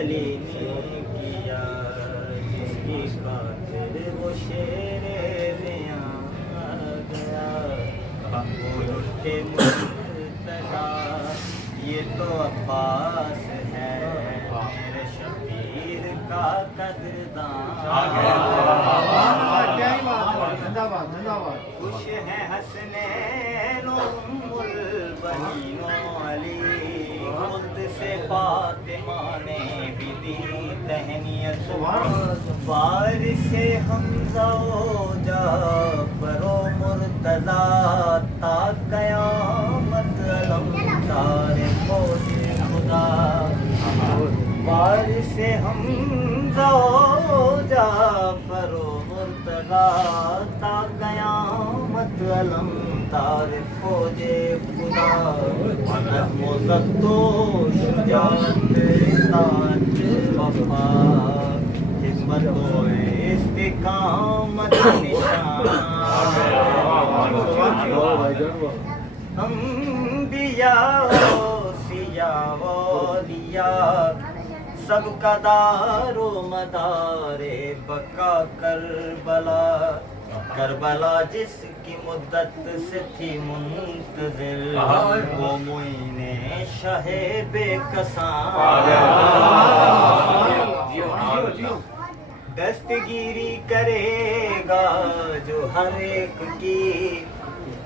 علی نے کیا، جس کی خاطر وہ شیر زیاں گیا، وہ لٹے مرتضیٰ یہ تو عباس ہے، میرے شبیر کا قدردان۔ خوش ہیں حسنین و ام البنین و علی، خود سے فاطمہ نے بھی دی تہنیت، وارث حمزہ و جعفر و مرتضیٰ تا قیامت علمدار فوج خدا، وارث حمزہ و جعفر و مرتضیٰ تا قیامت علمدار فوج خدا، نظم و ضبط و شجاعت اطاعت وفا، ہمت و استقامت نشان، انبیاء و سیاء و اولیاء سب کا دار و مدار بقا کربلا، کربلا جس کی مدت سے تھی منتظر، وہ معین شہ بے کساں، دستگیری کرے گا جو ہر ایک کی،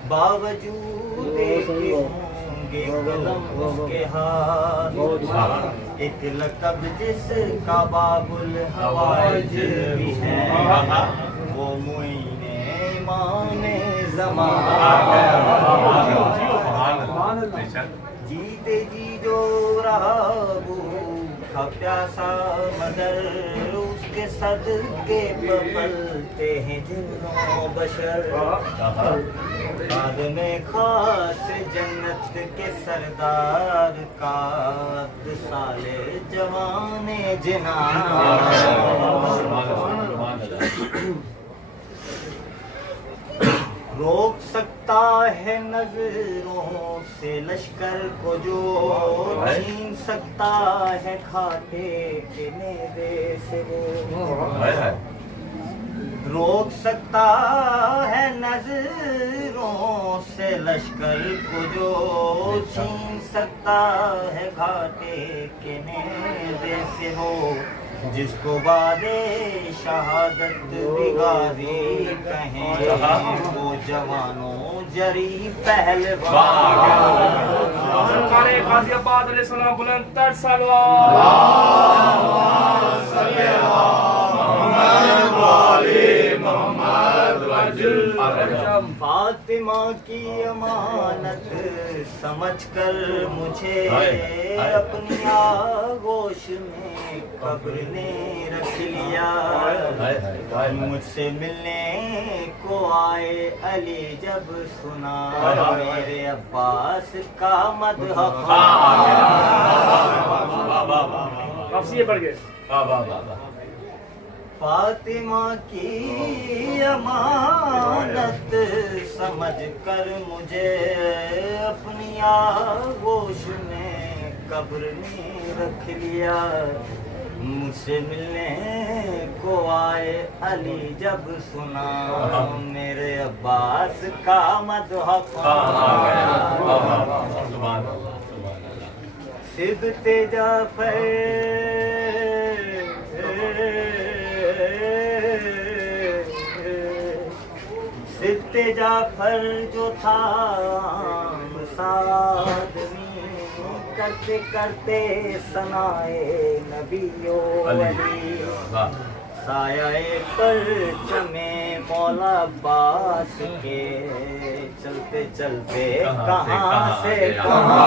باوجود کہ ہوں گے قلم اس کے ہاتھ، ایک لقب جس کا باب الحوائج بھی ہے، وہ معین امام زمان، جیتے جی جو رہا بھوکا پیاسا مگر، اس کے صدقے پلتے ہیں جن و بشر، بعد میں خاص جنت کے سردار کا سال جوان جنان، روک سکتا ہے نظروں سے لشکر کو جو، چھین سکتا ہے کھاتے کے نیزے سے وہ، روک سکتا ہے نظروں سے لشکر کو جو، چھین سکتا ہے گھاٹے کے نیزے سے وہ، جس کو وعدے شہادت بغازی کہیں، وہ جوانوں جری پہلوان، سرکار غازی آباد علیہ السلام بلند تر سلوات، فاطمہ کی امانت سمجھ کر مجھے اپنی آغوش میں قبر نے رکھ لیا، مجھ سے ملنے کو آئے علی جب سنا، میرے عباس کا مدح تفسیر پڑھ گئے، فاطمہ کی امانت سمجھ کر مجھے اپنی آغوش میں قبر نے رکھ لیا، مجھ سے ملنے کو آئے علی جب سنا، میرے عباس کا مدح صبت جعفر، صبت جعفر جو تھا آدمی، کرتے کرتے ثنائے نبی و علی، سایہ پرچم مولا عباس کے، چلتے چلتے کہاں سے کہاں،